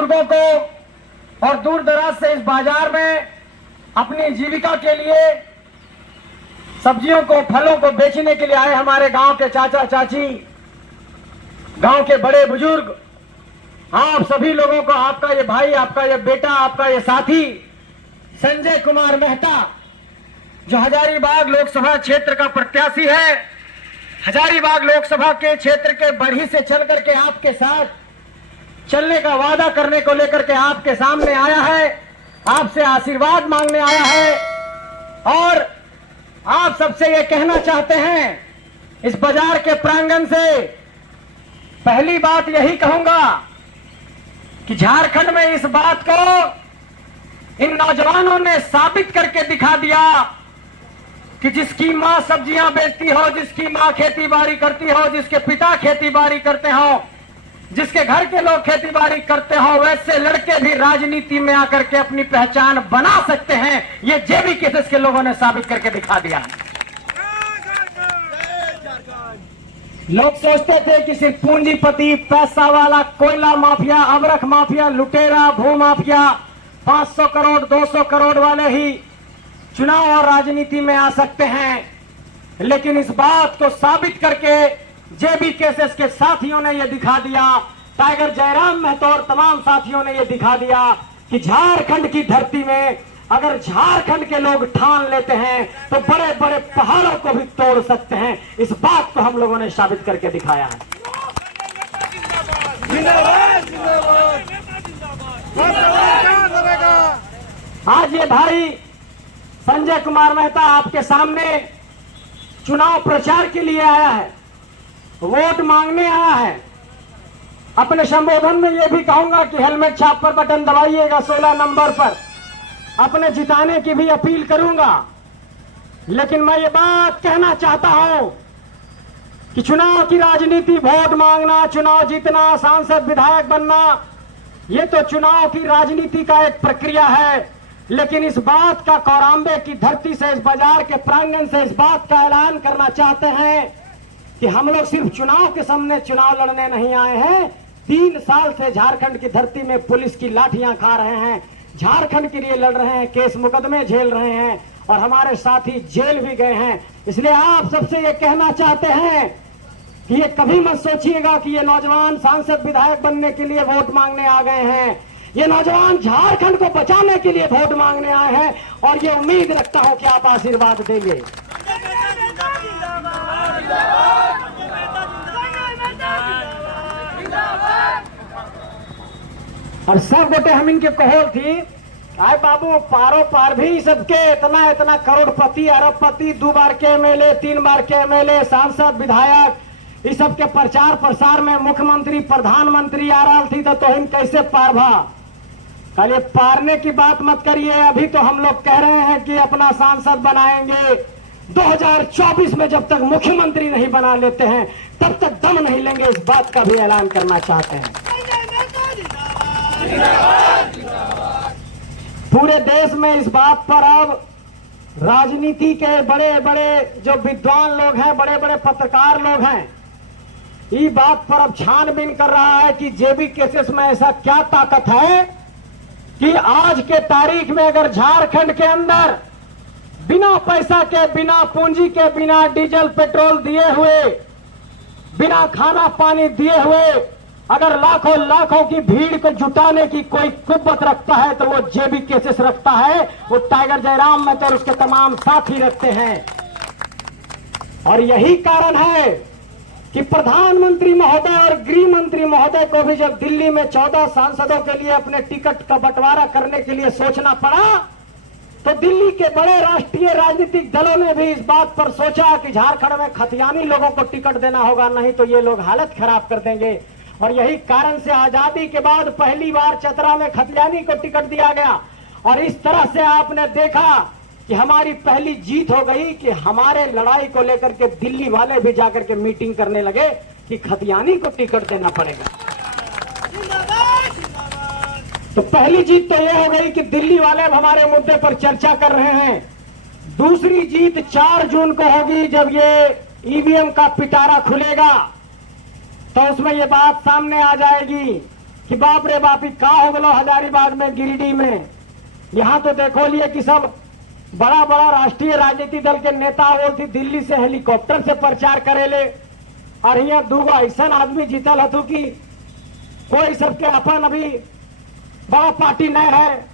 बुजुर्गों को और दूर दराज से इस बाजार में अपनी जीविका के लिए सब्जियों को, फलों को बेचने के लिए आए हमारे गांव के चाचा चाची, गांव के बड़े बुजुर्ग, आप सभी लोगों को, आपका ये भाई, आपका ये बेटा, आपका ये साथी संजय कुमार मेहता, जो हजारीबाग लोकसभा क्षेत्र का प्रत्याशी है, हजारीबाग लोकसभा के क्षेत्र के बढ़ी से चल करके आपके साथ चलने का वादा करने को लेकर के आपके सामने आया है, आपसे आशीर्वाद मांगने आया है। और आप सबसे ये कहना चाहते हैं इस बाजार के प्रांगण से, पहली बात यही कहूंगा कि झारखंड में इस बात को इन नौजवानों ने साबित करके दिखा दिया कि जिसकी मां सब्जियां बेचती हो, जिसकी मां खेती बाड़ी करती हो, जिसके पिता खेती बाड़ी करते हो, जिसके घर के लोग खेती बाड़ी करते हो, वैसे लड़के भी राजनीति में आकर के अपनी पहचान बना सकते हैं। ये जेबी केसेस के लोगों ने साबित करके दिखा दिया। लोग सोचते थे कि सिर्फ पूंजीपति, पैसा वाला, कोयला माफिया, अवरख माफिया, लुटेरा, भू माफिया, 500 करोड़ 200 करोड़ वाले ही चुनाव और राजनीति में आ सकते हैं, लेकिन इस बात को साबित करके जेबी केसेस के साथियों ने यह दिखा दिया, टाइगर जयराम महतो और तमाम साथियों ने यह दिखा दिया कि झारखंड की धरती में अगर झारखंड के लोग ठान लेते हैं तो बड़े बड़े पहाड़ों को भी तोड़ सकते हैं। इस बात को हम लोगों ने साबित करके दिखाया है। आज ये भाई संजय कुमार मेहता आपके सामने चुनाव प्रचार के लिए आया है, वोट मांगने आया है। अपने संबोधन में यह भी कहूंगा कि हेलमेट छाप पर बटन दबाइएगा 16 नंबर पर, अपने जिताने की भी अपील करूंगा। लेकिन मैं ये बात कहना चाहता हूं कि चुनाव की राजनीति, वोट मांगना, चुनाव जीतना, सांसद विधायक बनना, ये तो चुनाव की राजनीति का एक प्रक्रिया है। लेकिन इस बात का कौराम्बे की धरती से, इस बाजार के प्रांगण से इस बात का ऐलान करना चाहते हैं कि हम लोग सिर्फ चुनाव के सामने चुनाव लड़ने नहीं आए हैं। 3 साल से झारखंड की धरती में पुलिस की लाठियां खा रहे हैं, झारखंड के लिए लड़ रहे हैं, केस मुकदमे झेल रहे हैं और हमारे साथी जेल भी गए हैं। इसलिए आप सबसे ये कहना चाहते हैं कि ये कभी मत सोचिएगा कि ये नौजवान सांसद विधायक बनने के लिए वोट मांगने आ गए हैं। ये नौजवान झारखंड को बचाने के लिए वोट मांगने आए हैं और ये उम्मीद रखता हूं कि आप आशीर्वाद देंगे। और सब गोटे हम इनके कहोल थी, आए बाबू पारो पार भी सबके इतना इतना करोड़पति, अरबपति, 2 बार के एमएलए, 3 बार के एमएलए, सांसद, विधायक, इस सब के प्रचार प्रसार में मुख्यमंत्री, प्रधानमंत्री आ रहा थी तो इन कैसे पार भा। कल ये पारने की बात मत करिए। अभी तो हम लोग कह रहे हैं कि अपना सांसद बनाएंगे। 2024 में जब तक मुख्यमंत्री नहीं बना लेते हैं तब तक दम नहीं लेंगे, इस बात का भी ऐलान करना चाहते हैं। पूरे देश में इस बात पर अब राजनीति के बड़े बड़े जो विद्वान लोग हैं, बड़े बड़े पत्रकार लोग हैं, ये बात पर अब छानबीन कर रहा है कि जेबी केसेस में ऐसा क्या ताकत है कि आज के तारीख में अगर झारखंड के अंदर बिना पैसा के, बिना पूंजी के, बिना डीजल पेट्रोल दिए हुए, बिना खाना पानी दिए हुए अगर लाखों लाखों की भीड़ को जुटाने की कोई कुव्वत रखता है तो वो जेबी केसेस रखता है, वो टाइगर जयराम महतो और उसके तमाम साथी रखते हैं। और यही कारण है कि प्रधानमंत्री महोदय और गृह मंत्री महोदय को भी जब दिल्ली में 14 सांसदों के लिए अपने टिकट का बंटवारा करने के लिए सोचना पड़ा तो दिल्ली के बड़े राष्ट्रीय राजनीतिक दलों ने भी इस बात पर सोचा कि झारखंड में खतियानी लोगों को टिकट देना होगा, नहीं तो ये लोग हालत खराब कर देंगे। और यही कारण से आजादी के बाद पहली बार चतरा में खतियानी को टिकट दिया गया। और इस तरह से आपने देखा कि हमारी पहली जीत हो गई कि हमारे लड़ाई को लेकर के दिल्ली वाले भी जाकर के मीटिंग करने लगे कि खतियानी को टिकट देना पड़ेगा। तो पहली जीत तो यह हो गई कि दिल्ली वाले हमारे मुद्दे पर चर्चा कर रहे हैं। दूसरी जीत 4 जून को होगी जब ये ईवीएम का पिटारा खुलेगा, तो उसमें ये बात सामने आ जाएगी कि बाप रे बाप ही का हो गलो हजारीबाग में, गिरिडीह में। यहाँ तो देखो लिए कि सब बड़ा बड़ा राष्ट्रीय राजनीतिक दल के नेता हो थी, दिल्ली से हेलीकॉप्टर से प्रचार करेले, और यहाँ दूगो ऐसा आदमी जीतल हथु कि कोई सबके अपन अभी बड़ा पार्टी नहीं है,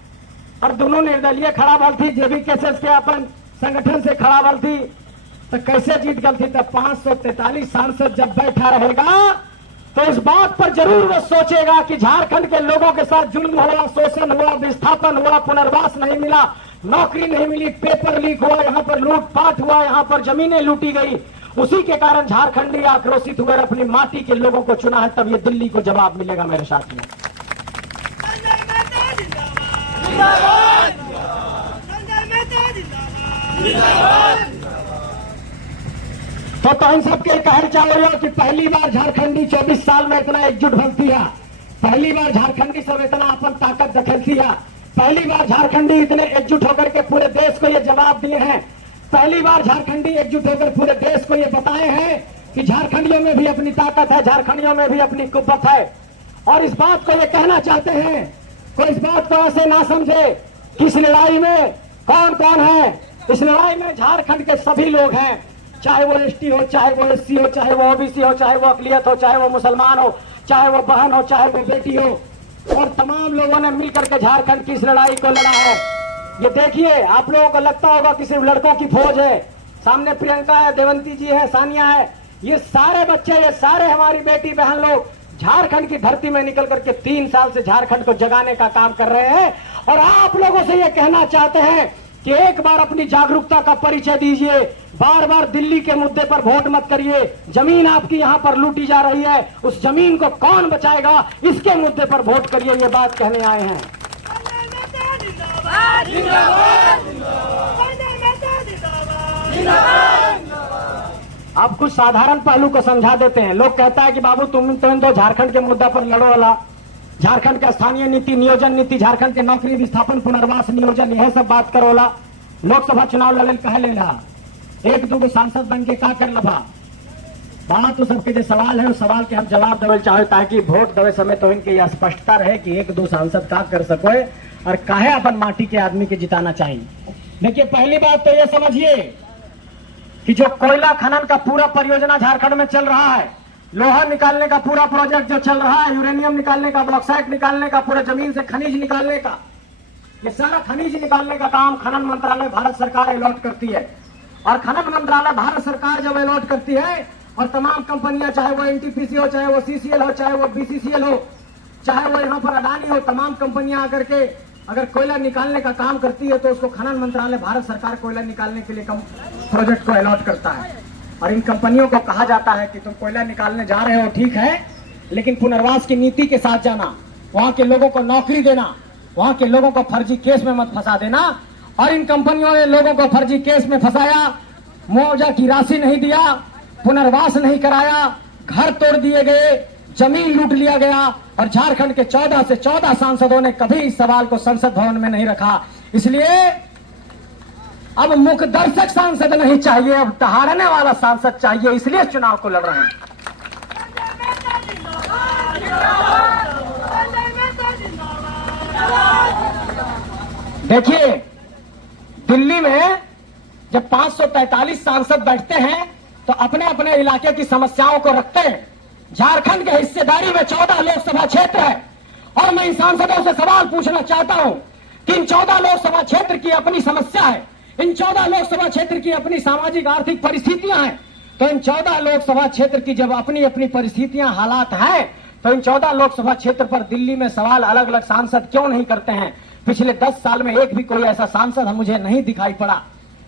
और दोनों निर्दलीय खड़ा बल थी, जेबी केसेस के अपन संगठन से खड़ा बल थी, तो कैसे जीत गल थी। तब 543 सांसद जब बैठा रहेगा तो इस बात पर जरूर वो सोचेगा कि झारखंड के लोगों के साथ जुल्म हुआ, शोषण हुआ, विस्थापन हुआ, पुनर्वास नहीं मिला, नौकरी नहीं मिली, पेपर लीक हुआ, यहाँ पर लूटपाट हुआ, यहाँ पर जमीनें लूटी गई। उसी के कारण झारखंडी आक्रोशित हुए, अपनी माटी के लोगों को चुना है। तब ये दिल्ली को जवाब मिलेगा मेरे साथियों। तो इन सबके कहना चाह रहे हो कि पहली बार झारखंडी 24 साल में इतना एकजुट भलती है, पहली बार झारखंडी सब इतना अपन ताकत दखलती है, पहली बार झारखंडी इतने एकजुट होकर के पूरे देश को ये जवाब दिए हैं, पहली बार झारखंडी एकजुट होकर पूरे देश को ये बताए हैं कि झारखंडियों में भी अपनी ताकत है, झारखंडियों में भी अपनी कुव्वत है। और इस बात को ये कहना चाहते हैं, कोई इस बात को ऐसे ना समझे कि इस लड़ाई में कौन कौन है। इस लड़ाई में झारखंड के सभी लोग हैं, चाहे वो एसटी हो, चाहे वो एससी हो, चाहे वो ओबीसी हो, चाहे वो अकलियत हो, चाहे वो मुसलमान हो, चाहे वो बहन हो, चाहे वो बेटी हो, और तमाम लोगों ने मिलकर के झारखंड की इस लड़ाई को लड़ा है। ये देखिए, आप लोगों को लगता होगा कि सिर्फ लड़कों की फौज है, सामने प्रियंका है, देवंती जी है, सानिया है, ये सारे बच्चे, ये सारे हमारी बेटी बहन लोग झारखंड की धरती में निकल करके 3 साल से झारखंड को जगाने का काम कर रहे हैं। और आप लोगों से ये कहना चाहते हैं कि एक बार अपनी जागरूकता का परिचय दीजिए, बार बार दिल्ली के मुद्दे पर वोट मत करिए। जमीन आपकी यहाँ पर लूटी जा रही है, उस जमीन को कौन बचाएगा, इसके मुद्दे पर वोट करिए, ये बात कहने आए हैं। अब कुछ साधारण पहलू को समझा देते हैं। लोग कहता है कि बाबू तुम तो झारखंड के मुद्दा पर लड़ो वाला, झारखंड का स्थानीय नीति, नियोजन नीति, झारखंड के नौकरी विस्थापन, पुनर्वास नियोजन, यह सब बात करो ला। लोकसभा चुनाव लड़े कह ले ला, एक दो सांसद बन के का कर लभा। बात तो सबके जो सवाल है, उस सवाल के हम जवाब देवे चाहे, ताकि वोट देवे समय तो इनके यह स्पष्टता रहे कि एक दो सांसद का कर सको और काहे अपन माटी के आदमी के जिताना चाहिए। देखिए, पहली बात तो यह समझिए कि जो कोयला खनन का पूरा परियोजना झारखंड में चल रहा है, लोहा निकालने का पूरा प्रोजेक्ट जो चल रहा है, यूरेनियम निकालने का, बॉक्साइट निकालने का, पूरे जमीन से खनिज निकालने का, ये सारा खनिज निकालने का काम खनन मंत्रालय भारत सरकार अलॉट करती है। और खनन मंत्रालय भारत सरकार जब अलॉट करती है, और तमाम कंपनियां, चाहे वो एनटीपीसी हो, चाहे वो सीसीएल हो, चाहे वो बीसीसीएल हो, चाहे वो यहाँ पर अडानी हो, तमाम कंपनियां आकर के अगर कोयला निकालने का काम करती है तो उसको खनन मंत्रालय भारत सरकार कोयला निकालने के लिए प्रोजेक्ट को अलॉट करता है। और इन कंपनियों को कहा जाता है कि तुम कोयला निकालने जा रहे हो, ठीक है, लेकिन पुनर्वास की नीति के साथ जाना, वहां के लोगों को नौकरी देना, वहां के लोगों को फर्जी केस में मत फंसा देना। और इन कंपनियों ने लोगों को फर्जी केस में फंसाया, मुआवजा की राशि नहीं दिया, पुनर्वास नहीं कराया, घर तोड़ दिए गए, जमीन लूट लिया गया। और झारखंड के 14 से 14 सांसदों ने कभी इस सवाल को संसद भवन में नहीं रखा। इसलिए अब मुख्य दर्शक सांसद नहीं चाहिए, अब दहाड़ने वाला सांसद चाहिए, इसलिए चुनाव को लड़ रहे हैं। देखिए, दिल्ली में जब 543 सांसद बैठते हैं तो अपने अपने इलाके की समस्याओं को रखते हैं। झारखंड के हिस्सेदारी में 14 लोकसभा क्षेत्र है, और मैं इन सांसदों से सवाल पूछना चाहता हूं कि इन 14 लोकसभा क्षेत्र की अपनी समस्या है, इन 14 लोकसभा क्षेत्र की अपनी सामाजिक आर्थिक परिस्थितियां हैं। तो इन 14 लोकसभा क्षेत्र की जब अपनी अपनी परिस्थितियां, हालात हैं, तो इन 14 लोकसभा क्षेत्र पर दिल्ली में सवाल अलग अलग सांसद क्यों नहीं करते हैं। पिछले 10 साल में एक भी कोई ऐसा सांसद मुझे नहीं दिखाई पड़ा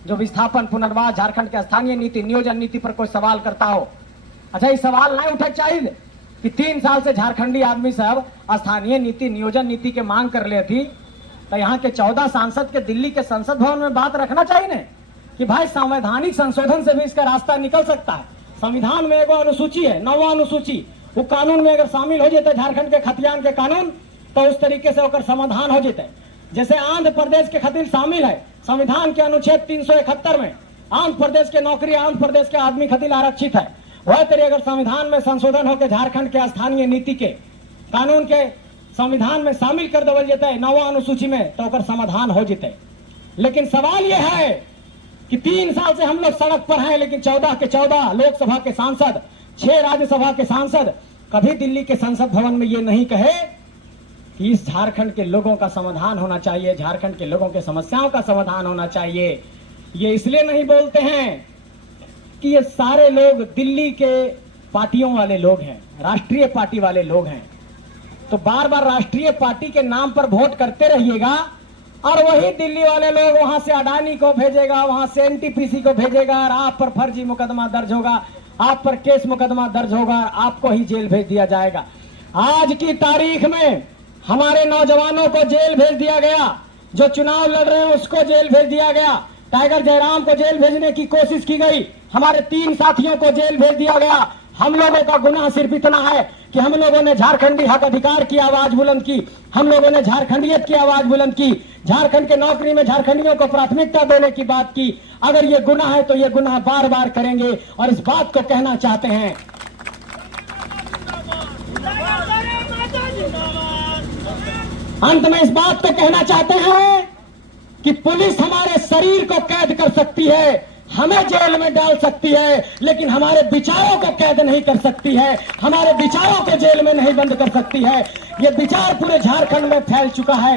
जो विस्थापन, पुनर्वास, झारखंड के स्थानीय नीति, नियोजन नीति पर कोई सवाल करता हो। अच्छा, ये सवाल नहीं उठा चाहिए कि 3 साल से झारखंडी आदमी सब स्थानीय नीति, नियोजन नीति के मांग कर ले थी, तो यहाँ के 14 सांसद के दिल्ली के संसद भवन में बात रखना चाहिए ना कि भाई संवैधानिक संशोधन से भी इसका रास्ता निकल सकता है। संविधान में एक अनुसूची है, 9वां अनुसूची, वो कानून में अगर शामिल हो जाते झारखंड के खतियान के कानून, तो उस तरीके से होकर समाधान हो जाते। जैसे आंध्र प्रदेश के खातिर शामिल है संविधान के अनुच्छेद 371 में, आंध्र प्रदेश के नौकरी आंध्र प्रदेश के आदमी खातिर आरक्षित है। वह तेरे अगर संविधान में संशोधन होकर झारखंड के स्थानीय नीति के, कानून के संविधान में शामिल कर देवल जते 9वां अनुसूची में तो ओकर समाधान हो जते। लेकिन सवाल यह है कि 3 साल से हम लोग सड़क पर हैं, लेकिन 14 के 14 लोकसभा के सांसद, 6 राज्यसभा के सांसद कभी दिल्ली के संसद भवन में ये नहीं कहे कि इस झारखंड के लोगों का समाधान होना चाहिए, झारखंड के लोगों के समस्याओं का समाधान होना चाहिए। ये इसलिए नहीं बोलते हैं कि ये सारे लोग दिल्ली के पार्टियों वाले लोग हैं, राष्ट्रीय पार्टी वाले लोग हैं। तो बार बार राष्ट्रीय पार्टी के नाम पर वोट करते रहिएगा और वही दिल्ली वाले लोग वहां से अडानी को भेजेगा, वहां से एनटीपीसी को भेजेगा और आप पर फर्जी मुकदमा दर्ज होगा, आप पर केस मुकदमा दर्ज होगा, आपको ही जेल भेज दिया जाएगा। आज की तारीख में हमारे नौजवानों को जेल भेज दिया गया, जो चुनाव लड़ रहे हैं उसको जेल भेज दिया गया, टाइगर जयराम को जेल भेजने की कोशिश की गई, हमारे 3 साथियों को जेल भेज दिया गया। हम लोगों का गुनाह सिर्फ इतना है कि हम लोगों ने झारखंडी हक अधिकार की आवाज बुलंद की, हम लोगों ने झारखंडियत की आवाज बुलंद की, झारखंड के नौकरी में झारखंडियों को प्राथमिकता देने की बात की। अगर ये गुनाह है तो ये गुनाह बार बार करेंगे और इस बात को कहना चाहते हैं। अंत में इस बात को कहना चाहते हैं कि पुलिस हमारे शरीर को कैद कर सकती है, हमें जेल में डाल सकती है, लेकिन हमारे विचारों को कैद नहीं कर सकती है, हमारे विचारों को जेल में नहीं बंद कर सकती है। ये विचार पूरे झारखंड में फैल चुका है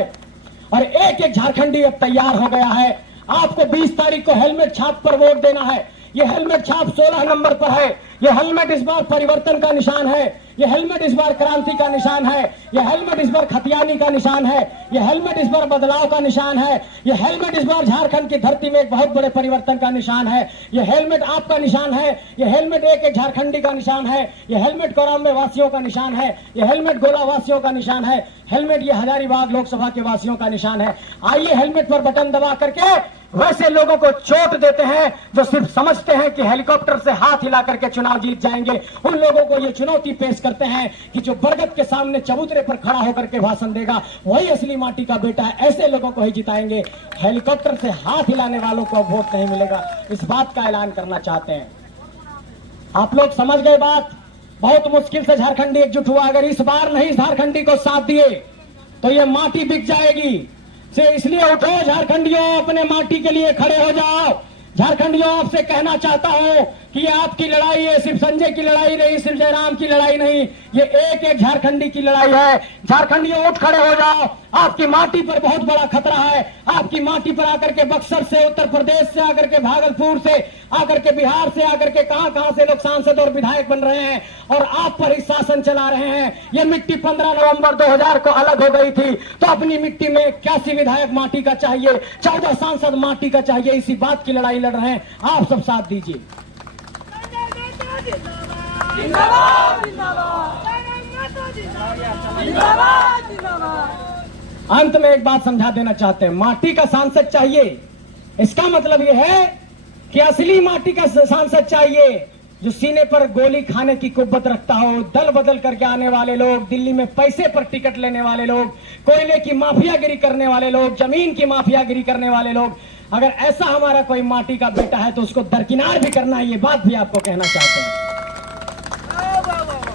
और एक एक झारखंडी अब तैयार हो गया है। आपको 20 तारीख को हेलमेट छाप पर वोट देना है। ये हेलमेट छाप 16 नंबर पर है। ये हेलमेट इस बार परिवर्तन का निशान है, ये हेलमेट इस बार क्रांति का निशान है, ये हेलमेट इस बार खतियानी का निशान है, ये हेलमेट इस बार बदलाव का निशान है, ये हेलमेट इस बार झारखंड की धरती में एक बहुत बड़े परिवर्तन का निशान है। ये हेलमेट आपका निशान है, ये हेलमेट एक एक झारखंडी का निशान है, ये हेलमेट कोराम्बे वासियों का निशान है, ये हेलमेट गोला वासियों का निशान है, हेलमेट ये हजारीबाग लोकसभा के वासियों का निशान है। आइए हेलमेट पर बटन दबा करके वैसे लोगों को चोट देते हैं जो सिर्फ समझते हैं कि हेलीकॉप्टर से हाथ हिला करके चुनाव जीत जाएंगे। उन लोगों को ये चुनौती पेश करते हैं कि जो बरगद के सामने चबूतरे पर खड़ा होकर के भाषण देगा वही असली माटी का बेटा है, ऐसे लोगों को ही जिताएंगे। हेलीकॉप्टर से हाथ हिलाने वालों को वोट नहीं मिलेगा, इस बात का ऐलान करना चाहते हैं। आप लोग समझ गए बात। बहुत मुश्किल से झारखंडी एकजुट हुआ। अगर इस बार नहीं झारखंडी को साथ दिए तो ये माटी बिक जाएगी। से इसलिए उठो झारखंडियों, अपने माटी के लिए खड़े हो जाओ। झारखंडियों आपसे कहना चाहता हूं कि ये आपकी लड़ाई है, सिर्फ संजय की लड़ाई नहीं, सिर्फ जयराम की लड़ाई नहीं, ये एक एक झारखंडी की लड़ाई है। झारखंडियों उठ खड़े हो जाओ। आपकी माटी पर बहुत बड़ा खतरा है। आपकी माटी पर आकर के बक्सर से, उत्तर प्रदेश से आकर के, भागलपुर से आकर के, बिहार से आकर के कहां से लोग सांसद और विधायक बन रहे हैं और आप पर ही शासन चला रहे हैं। ये मिट्टी 15 नवंबर 2000 को अलग हो गई थी, तो अपनी मिट्टी में 81 विधायक माटी का चाहिए, 14 सांसद माटी का चाहिए। इसी बात की लड़ाई लड़ रहे हैं, आप सब साथ दीजिए। अंत में एक बात समझा देना चाहते हैं, माटी का सांसद चाहिए, इसका मतलब यह है कि असली माटी का सांसद चाहिए, जो सीने पर गोली खाने की कुव्वत रखता हो, दल बदल करके आने वाले लोग, दिल्ली में पैसे पर टिकट लेने वाले लोग, कोयले की माफियागिरी करने वाले लोग, जमीन की माफियागिरी करने वाले लोग। अगर ऐसा हमारा कोई माटी का बेटा है तो उसको दरकिनार भी करना है, ये बात भी आपको कहना चाहते हैं।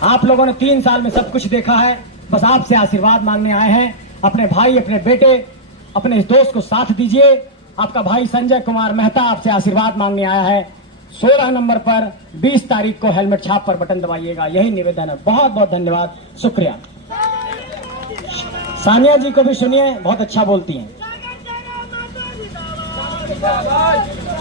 आप लोगों ने 3 साल में सब कुछ देखा है, बस आपसे आशीर्वाद मांगने आए हैं। अपने भाई, अपने बेटे, अपने इस दोस्त को साथ दीजिए। आपका भाई संजय कुमार मेहता आपसे आशीर्वाद मांगने आया है। 16 नंबर पर 20 तारीख को हेलमेट छाप पर बटन दबाइएगा, यही निवेदन है। बहुत बहुत धन्यवाद, शुक्रिया। सानिया जी को भी सुनिए, बहुत अच्छा बोलती हैं।